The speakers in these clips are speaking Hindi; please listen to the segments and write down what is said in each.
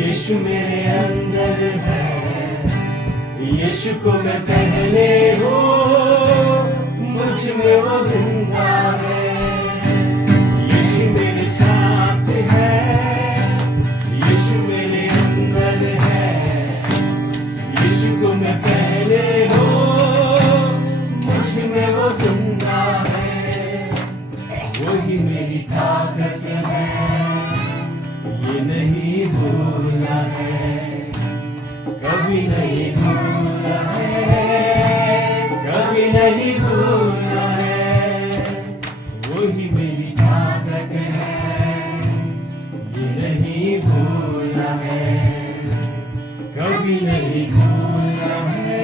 यीशु मेरे अंदर है, यीशु को मैं पहने हूँ, मुझ में वो जिंदा है। यीशु मेरे साथ है, यीशु मेरे अंदर है, यीशु को मैं पहने हूँ, मुझ में वो जिंदा है। वही मेरी ताकत है, ये नहीं भूलना है, कभी नहीं भूलना है, कभी नहीं भूलना है। वही मेरी ताकत है, ये नहीं भूलना है, कभी नहीं भूलना है,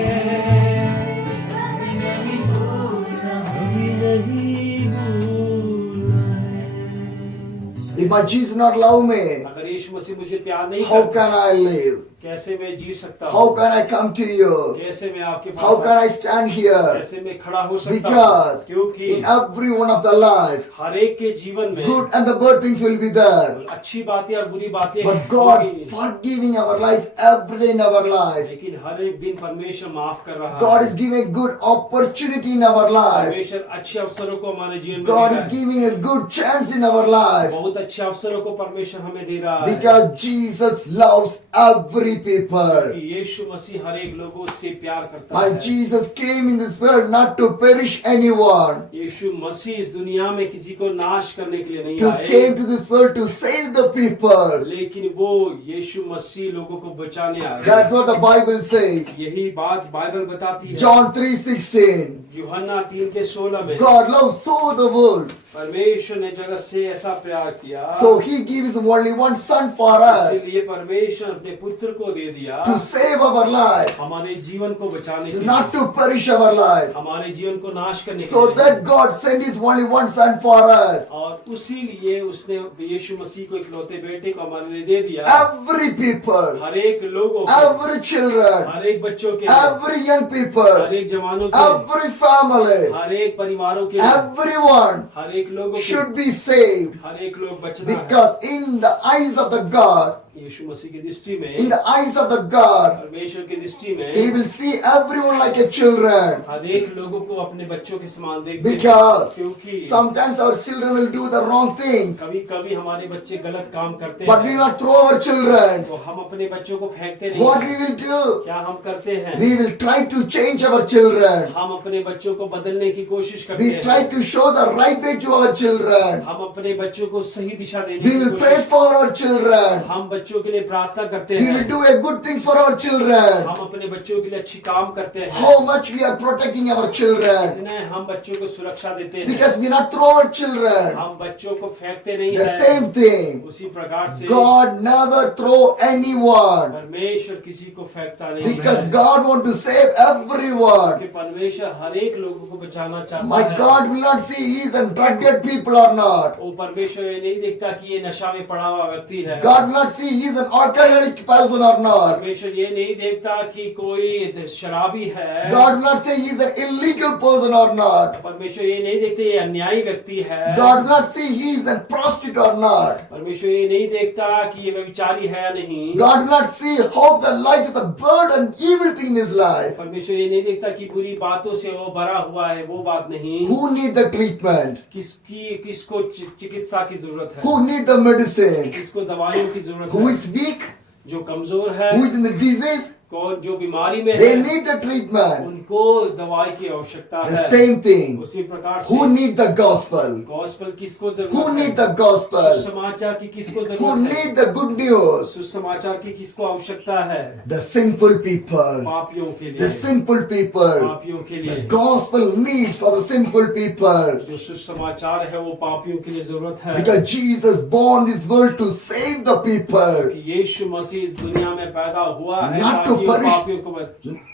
कभी नहीं भूलना, कभी नहीं भूलना है। If my Jesus not love me, अगर यीशु मसीह मुझे प्यार नहीं how करता, can I live? कैसे मैं जी सकता How हूँ? can I come to you? कैसे मैं आपके How pass can uh- I stand here? कैसे मैं खड़ा हो सकता हूँ? Because क्योंकि in every one of the life, हर एक के जीवन में good and the bad things will be there. अच्छी बातें और बुरी बातें But God होंगी। forgiving our life every day in our life. लेकिन हर एक दिन परमेश्वर माफ कर रहा God है। is giving a good opportunity in our life. परमेश्वर अच्छे अवसरों को हमारे जीवन में God दे is रहा है। giving a good chance in our life. बहुत अच्छे अवसरों को परमेश्वर हमें दे रहा है। Because Jesus loves every people. कि यीशु मसीह हर एक लोगों से प्यार करता My है। Jesus came in this world not to perish anyone. यीशु मसीह इस दुनिया में किसी को नाश करने के लिए नहीं To आए, came to this world to save the people. लेकिन वो यीशु मसीह लोगों को बचाने आए। That's what the Bible says. यही बात बाइबल बताती है। John 3:16. यूहन्ना 3:16 में God loved so the world, परमेश्वर ने जगत से ऐसा प्यार किया, so He gave His only one Son for us इसीलिए परमेश्वर अपने पुत्र को दे दिया to save our life, हमारे जीवन को बचाने के not लिए, to perish our life. हमारे जीवन को नाश करने के So लिए। that God sent His only one Son for us. और उसी लिए उसने यीशु मसीह को इकलौते बेटे को हमारे लिए दे दिया। Every people, हर एक लोगों के, every children, हर एक बच्चों के लिए, every young हर people, एक जवानों के लिए, every family, हर एक परिवारों के लिए, everyone हर एक लोगों के should be saved. हर एक लोग बचना है। Because in the eyes of the God, यीशु मसीह की दृष्टि में, in the eyes of the God, परमेश्वर की दृष्टि में He will see everyone like a children. हर एक लोगों को अपने बच्चों के समान देखते हैं। Because क्योंकि sometimes our children will do the wrong things, कभी कभी हमारे बच्चे गलत काम करते but we will हैं, not throw our children. तो हम अपने बच्चों को फेंकते नहीं What we हैं। will do? क्या हम करते हैं? We will try to change our children. हम अपने बच्चों को बदलने की कोशिश करते We हैं। try to show the right way to our children. हम अपने बच्चों को सही दिशा देने We की will pray कोशिश, for our children. हम बच्चों के लिए प्रार्थना करते We will हैं। do a good things for our children. हम अपने बच्चों के लिए अच्छी काम करते हैं। How much we are protecting our children. इतने हम बच्चों को सुरक्षा देते हैं। Because we not throw our children. हम बच्चों को फेंकते नहीं The हैं। same thing. उसी प्रकार से God never throw anyone. परमेश्वर किसी को फेंकता नहीं Because है। God want to save everyone. कि परमेश्वर हर एक लोगों को बचाना चाहता My है। God will not see he is a drugged people or not. वो परमेश्वर ये नहीं देखता कि ये नशा में पड़ा हुआ व्यक्ति है। God will not see he is an alcoholic person or not. परमेश्वर ये नहीं देखता कि कोई शराबी है। God will not say he is an illegal person or not. परमेश्वर ये नहीं देखते ये अन्यायी व्यक्ति है। God will not see he is a prostitute or not. परमेश्वर ये नहीं देखता कि ये व्यभिचारी है या नहीं। God will not see how the life is a burden, evil thing in his life. परमेश्वर ये नहीं देखता कि बुरी बातों से वो भरा हुआ है, वो बात नहीं। Who need the treatment? किसको चिकित्सा की जरूरत है, Who need the medicine? किसको दवाइयों की जरूरत Who है, is weak? जो कमजोर है, Who is in the disease? कौन जो बीमारी में They है, need the treatment. उनको दवाई की आवश्यकता The है। same thing. उसी प्रकार Who से need the gospel? गॉस्पेल किसको जरूरत Who है, need the gospel? सुसमाचार की किसको Who जरूरत है, need the good news? सुसमाचार की किसको आवश्यकता है, The sinful people. पापियों के The लिए, sinful people. पापियों के लिए। Gospel needs for the sinful people. जो सुसमाचार है वो पापियों के लिए जरूरत है। Because Jesus born this world to save the people, कि यीशु मसीह इस दुनिया में पैदा हुआ है Not to ताकि वो perish. पापियों को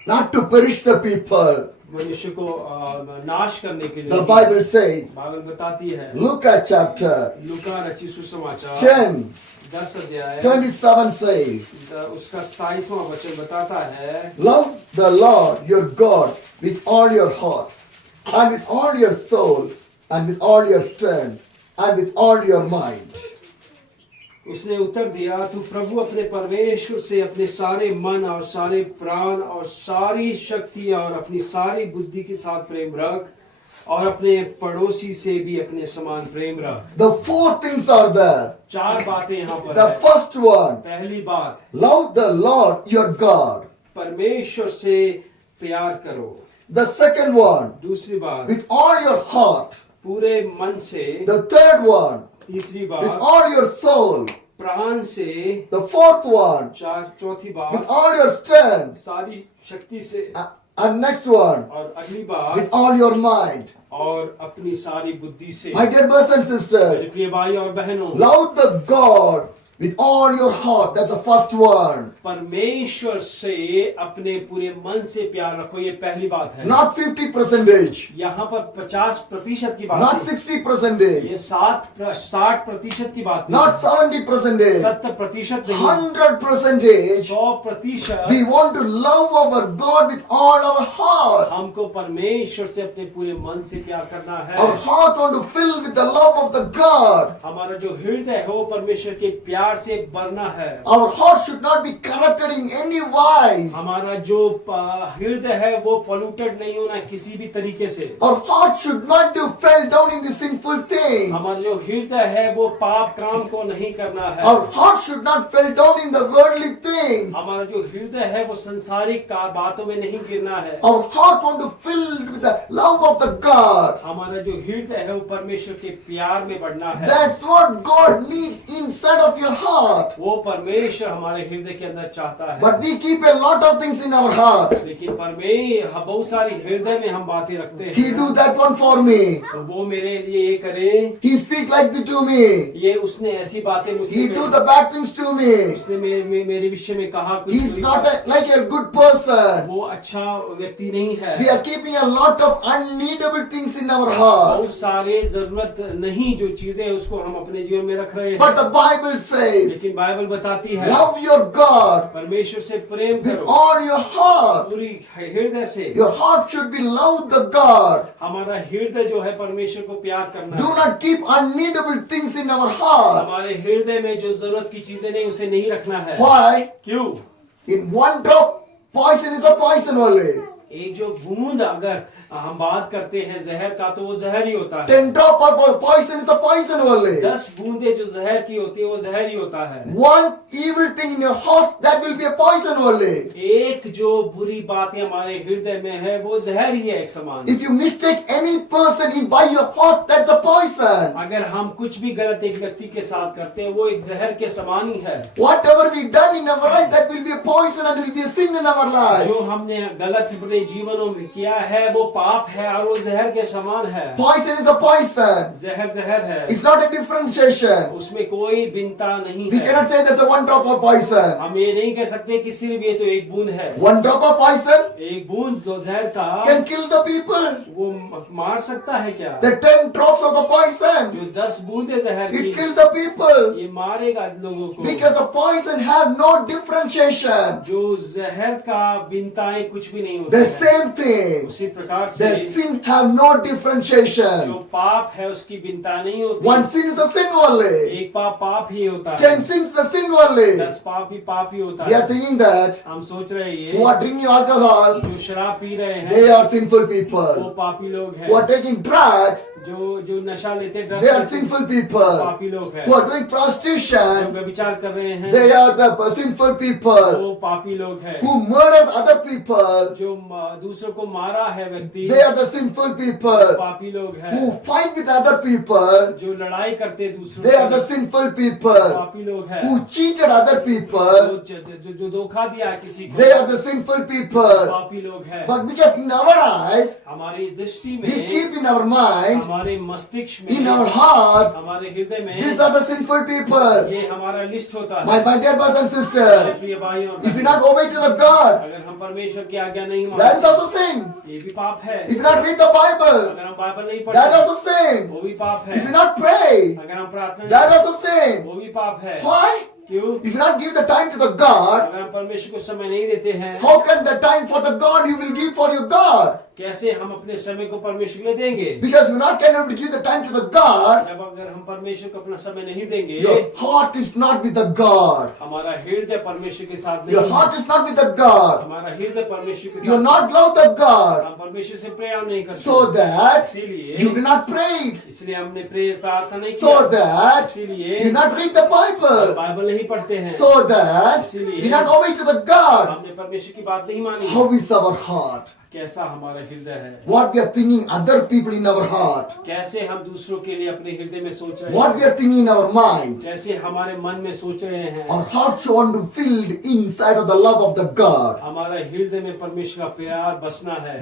not to perish the people. मनुष्य को नाश करने के लिए। The Bible says, बाइबल बताती है, Luke chapter लूका रचित सुसमाचार 10, 10 अध्याय 27 says, उसका 27वां वचन बताता है, Love the Lord your God with all your heart, and with all your soul, and with all your strength, and with all your mind. उसने उत्तर दिया, तू प्रभु अपने परमेश्वर से अपने सारे मन और सारे प्राण और सारी शक्ति और अपनी सारी बुद्धि के साथ प्रेम रख और अपने पड़ोसी से भी अपने समान प्रेम रख। The four things are there. 4 बातें यहाँ पर The है। first one, पहली बात, love the Lord your God. परमेश्वर से प्यार करो। The second one, दूसरी बात, with all your heart. पूरे मन से। The third one, तीसरी with बात, all your soul. प्राण से। The fourth one, चौथी with बात, all your strength. सारी शक्ति से। And next one, और अगली with बात, all your mind. और अपनी सारी बुद्धि से। My dear brothers and sisters, मेरे प्रिय भाई और बहनों, love the God with all your heart. That's the first one. परमेश्वर से अपने पूरे मन से प्यार रखो, ये पहली बात है। Not 50%, यहाँ पर 50% की बात not नहीं। 60%, ये 60% की बात not नहीं। 70%, 70% नहीं, 100%. 100%। We want to love our God with all our heart. हमको परमेश्वर से अपने पूरे मन से प्यार करना है। Our heart want to fill with the love of the God. हमारा जो हृदय है वो परमेश्वर के प्यार से भरना है। Our heart should not be corrupted in any wise. हमारा जो हृदय है वो पोल्यूटेड नहीं होना किसी भी तरीके से। Our heart should not to fall down in the sinful thing. हमारा जो हृदय है वो पाप काम को नहीं करना है। Our heart should not fall down in the worldly things. हमारा जो हृदय है वो संसारिक बातों में नहीं गिरना है। Our heart want to fill with the love of the God. हमारा जो हृदय है वो परमेश्वर के प्यार में बढ़ना है। That's what God needs inside of your heart. वो परमेश्वर हमारे हृदय के अंदर चाहता है। But we keep a lot of things in our heart. लेकिन बहुत सारी हृदय में हम बातें रखते हैं। He do that one for me. तो वो मेरे लिए ये करे, He speak like that to me. ये उसने ऐसी बातें He मुझसे do the bad things to me. उसने मेरे विषय में कहा कुछ He's बुरी not बात। like a good person. वो अच्छा व्यक्ति नहीं है। We are keeping a lot of unneedable things in our heart. बहुत सारे जरूरत नहीं जो चीजें हैं उसको हम अपने जीवन में रख रहे हैं। But the Bible says, लेकिन बाइबल बताती है, love your God परमेश्वर से प्रेम with करो all your heart. पूरी हृदय से। Your heart should be love the God. हमारा हृदय जो है परमेश्वर को प्यार करना Do है। not keep unneedable things in our heart. हमारे हृदय में जो जरूरत की चीजें नहीं उसे नहीं रखना है। Why? क्यों? In one drop, poison is a poison only. एक जो बूंद अगर हम बात करते हैं जहर का तो वो जहर ही होता है। 10 drop of poison is a poison only. 10 बूंदे जो जहर की होती है वो जहर ही होता है। One evil thing in your heart, that will be a poison only. एक जो बुरी बातें हमारे हृदय में है वो जहर ही है एक समान। If you mistake any person in by your heart, that's a poison. अगर हम कुछ भी गलत एक व्यक्ति के साथ करते हैं वो एक जहर के समान ही है। Whatever we done in our life, that will be a poison and will be a sin in our life. जो हमने गलत अपने जीवनों में किया है वो पाप है और वो जहर के समान है। Poison is a poison. जहर है। It's not a differentiation. उसमें कोई भिन्नता नहीं We है। cannot say there's a one drop of poison. हम ये नहीं कह सकते कि सिर्फ ये तो एक बूंद है। One drop of poison एक बूंद जो जहर का can kill the people. वो मार सकता है क्या? The 10 drops of the poison, जो 10 बूंदे जहर की it kill the people. ये मारेगा लोगों को। Because the poison have no differentiation. जो जहर का भिन्नताएं कुछ भी नहीं होती The है। same thing. उसी प्रकार से The sin have no जो differentiation. पाप है उसकी भिन्नता नहीं होती। One sin is a sin only. एक पाप ही होता है। 10 sins is a sin only. 10 पाप ही होता We are है। thinking that हम सोच रहे हैं who are drinking alcohol, जो शराब पी रहे हैं they are sinful वो people. पापी लोग हैं। Who are taking drugs, जो नशा लेते हैं they are drugs sinful people. पापी लोग हैं। Who are doing जो prostitution, व्यभिचार कर रहे हैं they are the sinful people. वो पापी लोग हैं। Who murdered other people, जो दूसरों को मारा है व्यक्ति they are the sinful people. पापी लोग हैं। Who fight with other people, जो लड़ाई करते दूसरों they are से the sinful people. पापी लोग हैं। Who cheated other people, जो धोखा दिया किसी को they are the sinful people. पापी लोग हैं। But because in our eyes, हमारी दृष्टि we में keep in our mind, हमारे मस्तिष्क in में our heart, हमारे हृदय में these are the sinful people. ये हमारा लिस्ट होता है। My dear brothers and sisters, इसलिए भाइयों और if you बहनों, not obey to the God, अगर हम परमेश्वर की आज्ञा नहीं that is मानते also sin. ये भी पाप है। If you not read the Bible, अगर हम बाइबल नहीं that पढ़ते also sin. वो भी पाप है। If you not pray, अगर हम प्रार्थना that नहीं also sin. वो भी पाप है। Why? क्यों? If you not give the time to the God, अगर हम परमेश्वर को समय नहीं देते हैं how can the time for the God you will give for your God? कैसे हम अपने समय को परमेश्वर के लिए देंगे? Because we're not able to give the time to the God, जब अगर हम परमेश्वर को अपना समय नहीं देंगे, your heart is not with the God. हमारा हृदय परमेश्वर के साथ Your नहीं heart है, is not with the God. हमारा हृदय परमेश्वर के You are साथ not love the God. हम परमेश्वर से प्रेम नहीं करते, So that इसीलिए you do not pray. इसलिए हमने प्रार्थना नहीं So किया, that इसीलिए you do not read the Bible. Bible नहीं पढ़ते हैं, So that you do not obey to the God. हमने परमेश्वर की बात नहीं मानी। How is our heart? कैसा हमारा हृदय है, What we are thinking other people in our heart. कैसे हम दूसरों के लिए अपने हृदय में सोच रहे What we हैं, are thinking in our mind. कैसे हमारे मन में सोच रहे हैं। Our hearts want to be filled inside of the love of the God. हमारा हृदय में परमेश्वर का प्यार बसना है।